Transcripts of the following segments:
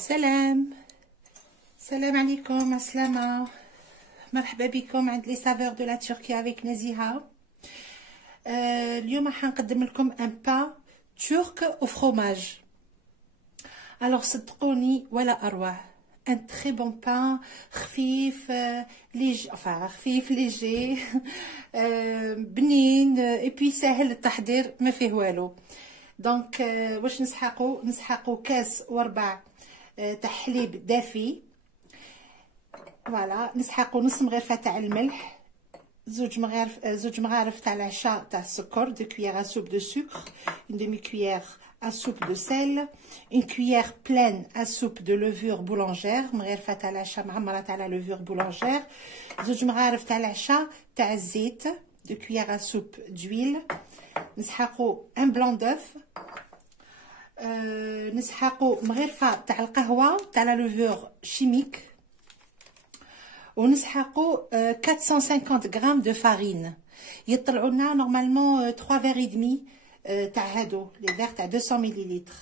سلام عليكم، عسلامة، مرحبا بكم عند لي سافور دو لا تركيا افيك نزيهة. اليوم راح نقدم لكم ان بان ترك او فروماج. الوغ صدقوني ولا اروع، ان تري بون بان خفيف ليجي، خفيف ليجي بنين اي بي ساهل التحضير، ما فيه والو. دونك واش نسحقو كاس وربع تاع حليب دافي. فوالا، نسحقو نص مغرفه تاع الملح، زوج مغارف تاع العشاء تاع السكر، 2 cuillères à soupe de sucre, une demi-cuillère à soupe de sel, une cuillère pleine à soupe de levure boulangère، مغرفه تاع العشاء معمره تاع لا levure boulangère، زوج مغارف تاع العشاء تاع الزيت، 2 cuillères à soupe d'huile. نسحقو ان بلون دوف، نسحقو مغرفه تاع القهوه تاع لا لوفور شيميك، ونسحقو 450 غرام دو فارين. يطلعوا لنا نورمالمون 3 فيغ اي دمي تاع هادو لي فيغ تاع 200 مليلتر.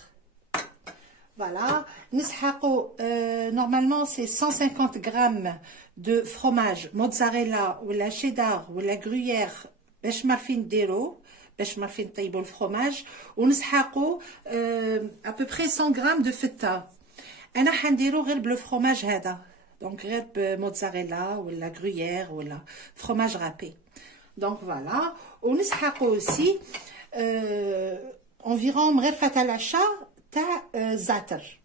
فوالا، نسحقو نورمالمون سي 150 غرام دو فروماج موتزاريلا ولا شيدار ولا غرويير باش ما فين نديرو، باش ما فين نطيبوا الفرomage. ونسحقوا ابوبري 100 غرام دو فتا. انا حنديرو غير بلو فرomage هذا، دونك غير بموتزاريلا ولا غرويير ولا فرomage رابي. دونك فوالا، ونسحقوا اوسي انفيرون مغرفه تاع العشاء تاع زعتر،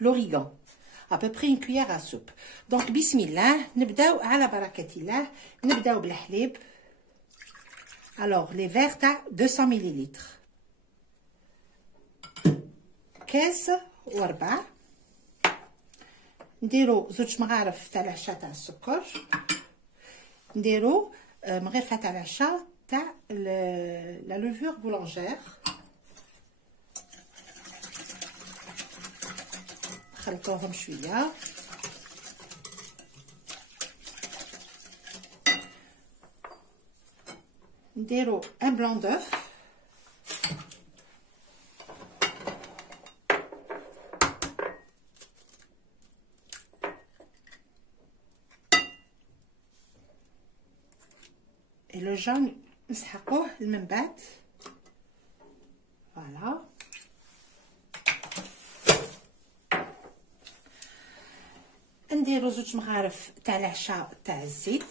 لوريغان، ابوبري une cuillère à soupe. دونك بسم الله، نبداو على بركه الله. نبداو بالحليب. Alors, les verres تاع 200 مليلتر، كاس وربع. نديرو زوج مغارف تاع العشاء تاع السكر، نديرو مغرفه تاع العشاء تاع لا لوفور بولانجير، نخلطوهم شويه. نديرو ان بلون دوف، et le jaune نسحقوه من بعد. فوالا، نديرو زوج مغارف تاع العشاء تاع الزيت،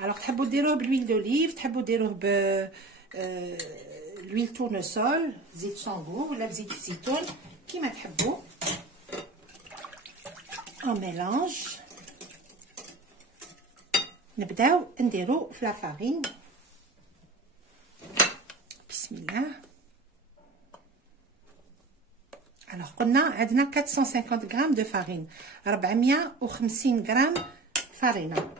الوغ تحبوا ديروه بالويل دوليف، تحبوا ديروه ب الويل تورنسول، زيت سونغو ولا بزيت الزيتون كيما تحبوا. اون ميلانج. نبداو نديرو في لا فارين. بسم الله. الوغ قلنا عندنا 450 غرام دو فارين، 450 غرام فارينه.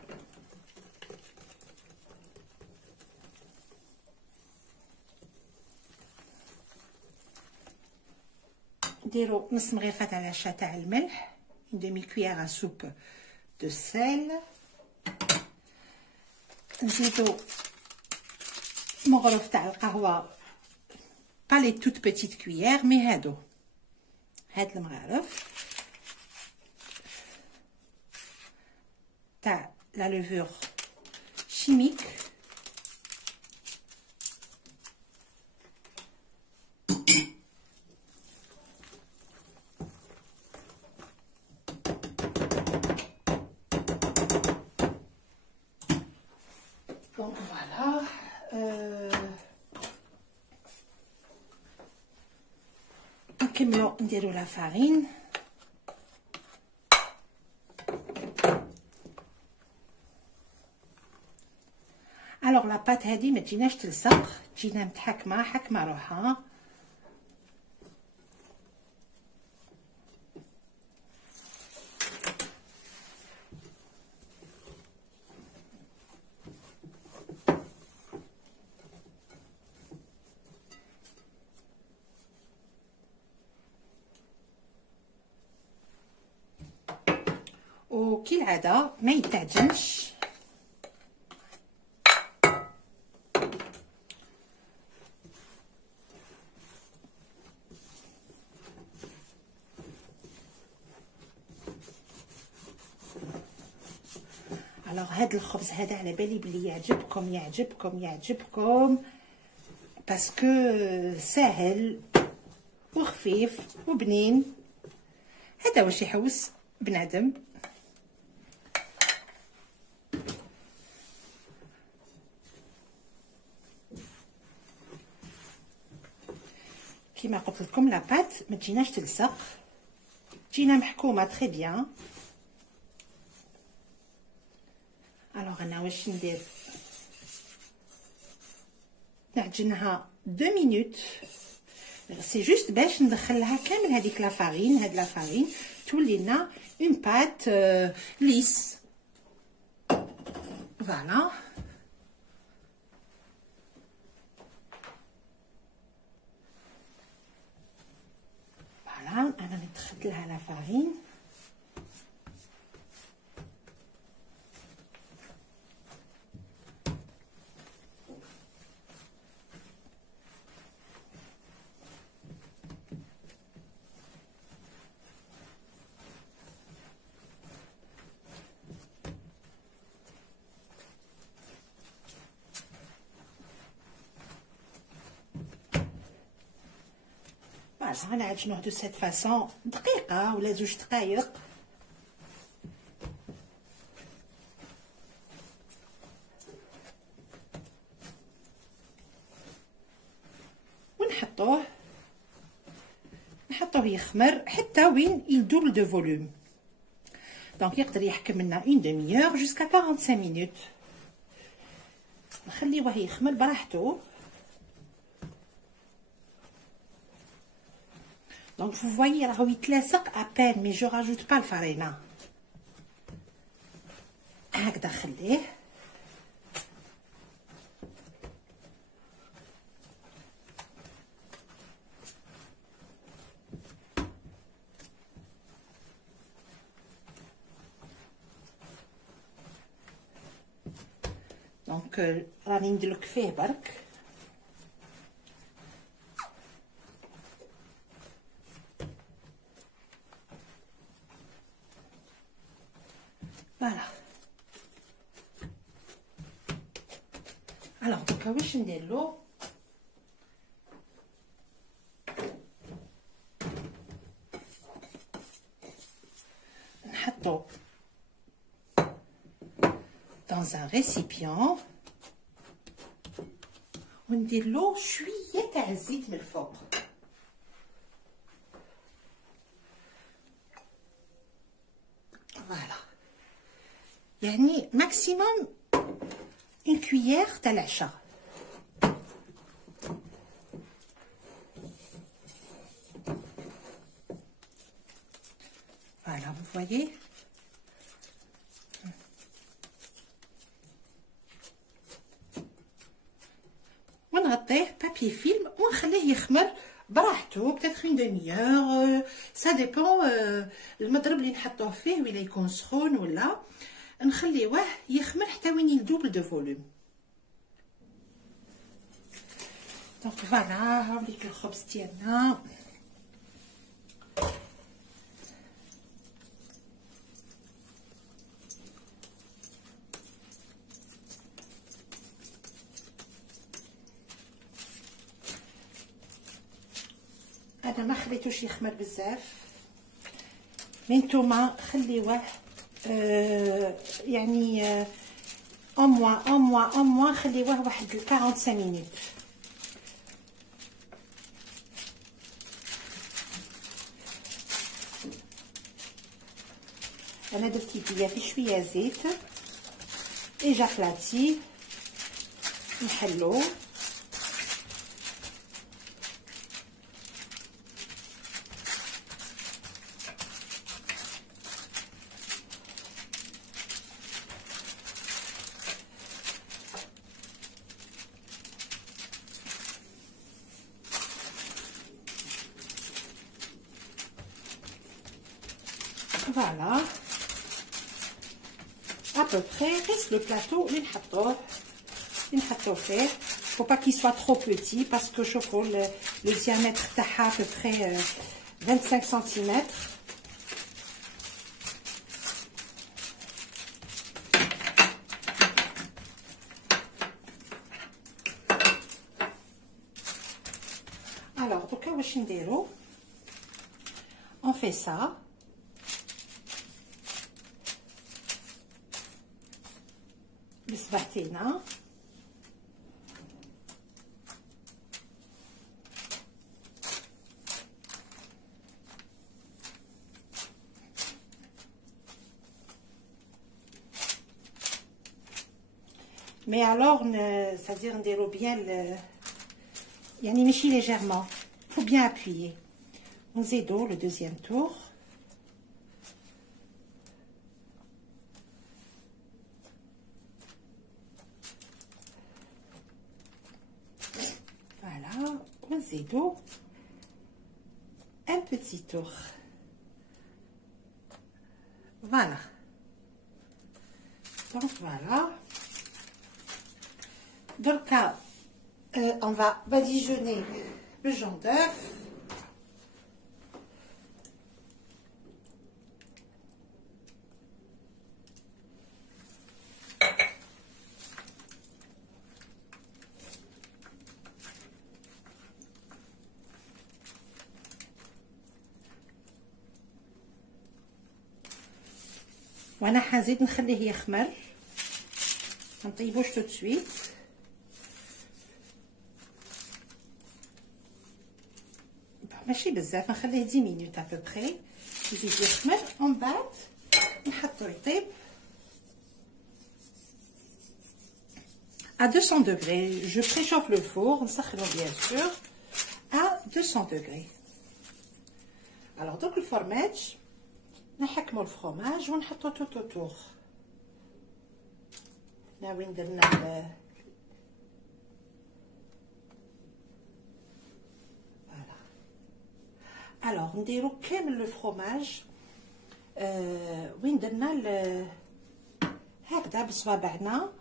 نديرو نص مغرفه تاع العشاء تاع الملح، une demi-cuillère à soupe de sel. نزيدو مغرف تاع القهوه، با لي توت بيتيت كويير مي هادو، هاد المغارف تاع لا لوفور شيميك. Donc voilà, نكملو نديرو لا فارين. الوغ لا بات هادي ما تجيناش تلصق، تجينا متحكمه حكمه روحها. وكالعاده ما يتعجنش. الوغ هاد الخبز هذا على بالي بلي يعجبكم يعجبكم يعجبكم باسكو ساهل وخفيف وبنين. هذا واش يحوس بنادم. كيما قلت لكم لا بات ما تجيناش تلصق، تجينا محكومه تري بيان. الوغ انا واش ندير، نعجنها 2 مينوت، سي جوست باش ندخلها كامل هذيك لا فارين، هاد لا فارين تولي لنا اون بات ليس. فوالا فوالا انا ندخل لها لا فارين. غنعجنوه دو سيت فاسون دقيقه ولا 2 دقائق. ونحطوه يخمر حتى وين يدوبل دو فوليوم. دونك يقدر يحكم لنا اون دمي اور جوسكا 45 مينوت. نخليوه يخمر براحته. Donc vous voyez راهو يتلاصق à peine mais je rajoute pas الفرينة. هكذا خليه. Donc راني ندلك فيه برك. فوالا الوغ دوكا واش نديرلو، نحطو dans un récipient ونديرلو شويه تاع الزيت من الفوق. فوالا يعني ماكسيموم اون كويير تاع العشاء. فوالا vous voyez. ونغطيه بابي فيلم ونخليه يخمر براحته بتاتر اون دمي اور. سا ديبون المضرب اللي نحطوه فيه ولا يكون سخون ولا نخليوه يخمر حتى وين يدوبل دو فوليوم. دونك فوالا هاوليك الخبز ديالنا. انا ما خليتوش يخمر بزاف، مي نتوما خليوه يعني او موان خليوه واحد 45 مينوت. انا درت يديا في شويه زيت اجا بلاتي نحلو. Voilà, à peu près. Reste le plateau, il fait. Faut pas qu'il soit trop petit parce que je trouve le diamètre taha à peu près 25 cm. دوكا واش نديرو on fait ça. بصبعتينا mais alors c'est-à-dire نديرو bien يعني ماشي légèrement, faut bien appuyer. نزيدو le deuxième tour. Voilà, ونزيدو un petit tour. Voilà. Donc voilà. Donc on va badigeonner le jaune d'œuf. وانا حنزيد نخليه يخمر، ما نطيبوش tout de suite. ماشي بزاف، نخليه 10 minutes à peu près يزيد يخمر، ومن بعد نحطو يطيب à 200 degrés. Je préchauffe le four, نسخنو bien sûr à 200 degrés. Alors donc le fromage نحكمو الفرomage ونحطو tout autour. هنا وين درنا فوالا. alors نديرو كامل لو فرomage وين درنا هكذا بصوابعنا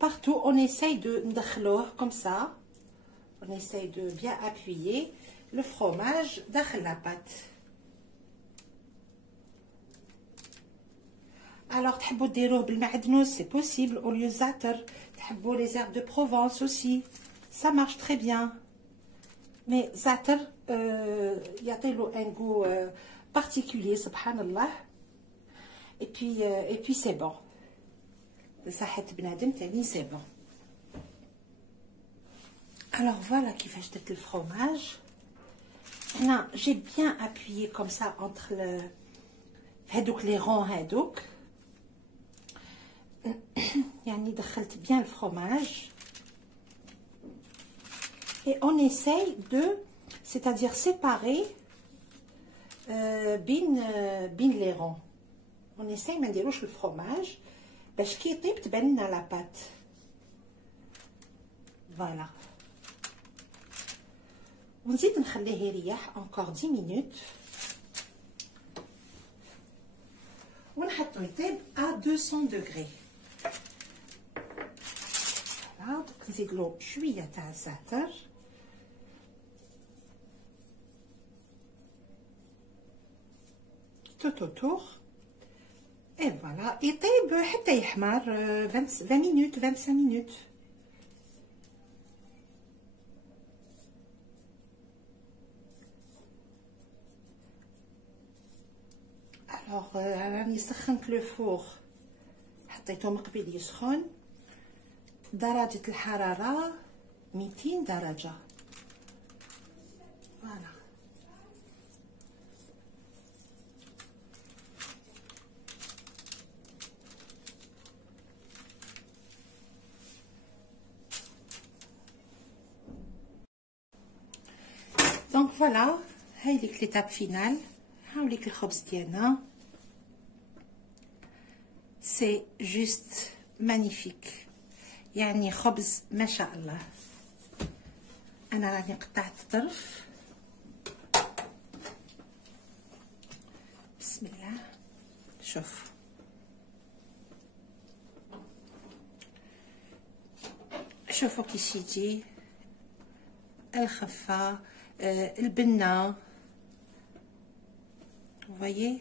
partout. On essaye de ندخلوه comme ça, on essaye de bien appuyer le fromage داخل la pâte. alors تحبوا ديروه بالمعدنوس c'est possible au lieu زعتر، تحبوا les herbes de Provence aussi ça marche très bien, mais زعتر يعطيله un goût particulier subhanallah. et puis c'est bon لصحة بنادم تاني c'est bon. alors voilà كيفاش درت الفرomage. هنا j'ai bien appuyé comme ça entre هادوك les ronds هادوك، يعني دخلت bien le fromage et on essaye de, c'est-à-dire séparer بين les ronds. on essaye ما نديروش الفرomage باش كي يطيب تبان لنا لا بات. فوالا ونزيد نخليه يريح encore 10 minutes ونحطو يطيب à 200 degrés. فوالا دوك نزيدلو شويه تاع الزعتر tout autour. et voilà يطيب حتى يحمر 20 minutes 25 minutes. alors راني سخنت لو فور، حطيته من قبل يسخن، درجة الحرارة 200 درجة. فوالا دونك فوالا هاي ليك ليتاب فينال. هاوليك الخبز ديالنا سي جوست مانيفيك، يعني خبز ما شاء الله. انا راني قطعت طرف، بسم الله. شوف شوفوا كيش يجي الخفة البنة، vous voyez.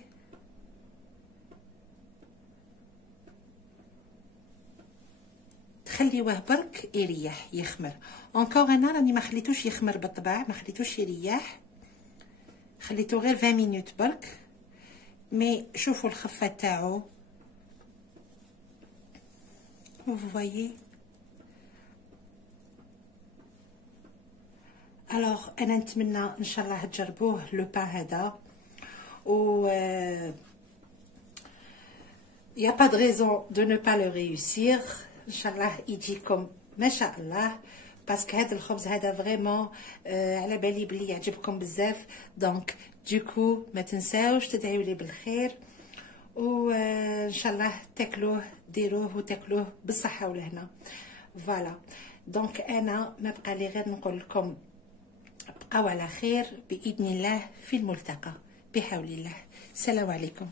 نخليوه برك يريح يخمر. اونكور انا راني ما خليتوش يخمر بالطبع، ما خليتوش يريح، خليته غير 20 مينوت برك. مي شوفوا الخفه تاعو، vous voyez. alors انا نتمنى ان شاء الله تجربوه لو بان هذا، و y a pas de raison de ne pas le réussir. ان شاء الله يجيكم ما شاء الله، باسكو هذا الخبز هذا فريمون على بالي بلي يعجبكم بزاف. دونك دوكو ما تنساوش تدعيوا لي بالخير، وان شاء الله تاكلوه، ديروه وتاكلوه بالصحه والهنا. فوالا دونك انا ما بقى لي غير نقول لكم بقاو على خير باذن الله في الملتقى بحول الله. السلام عليكم.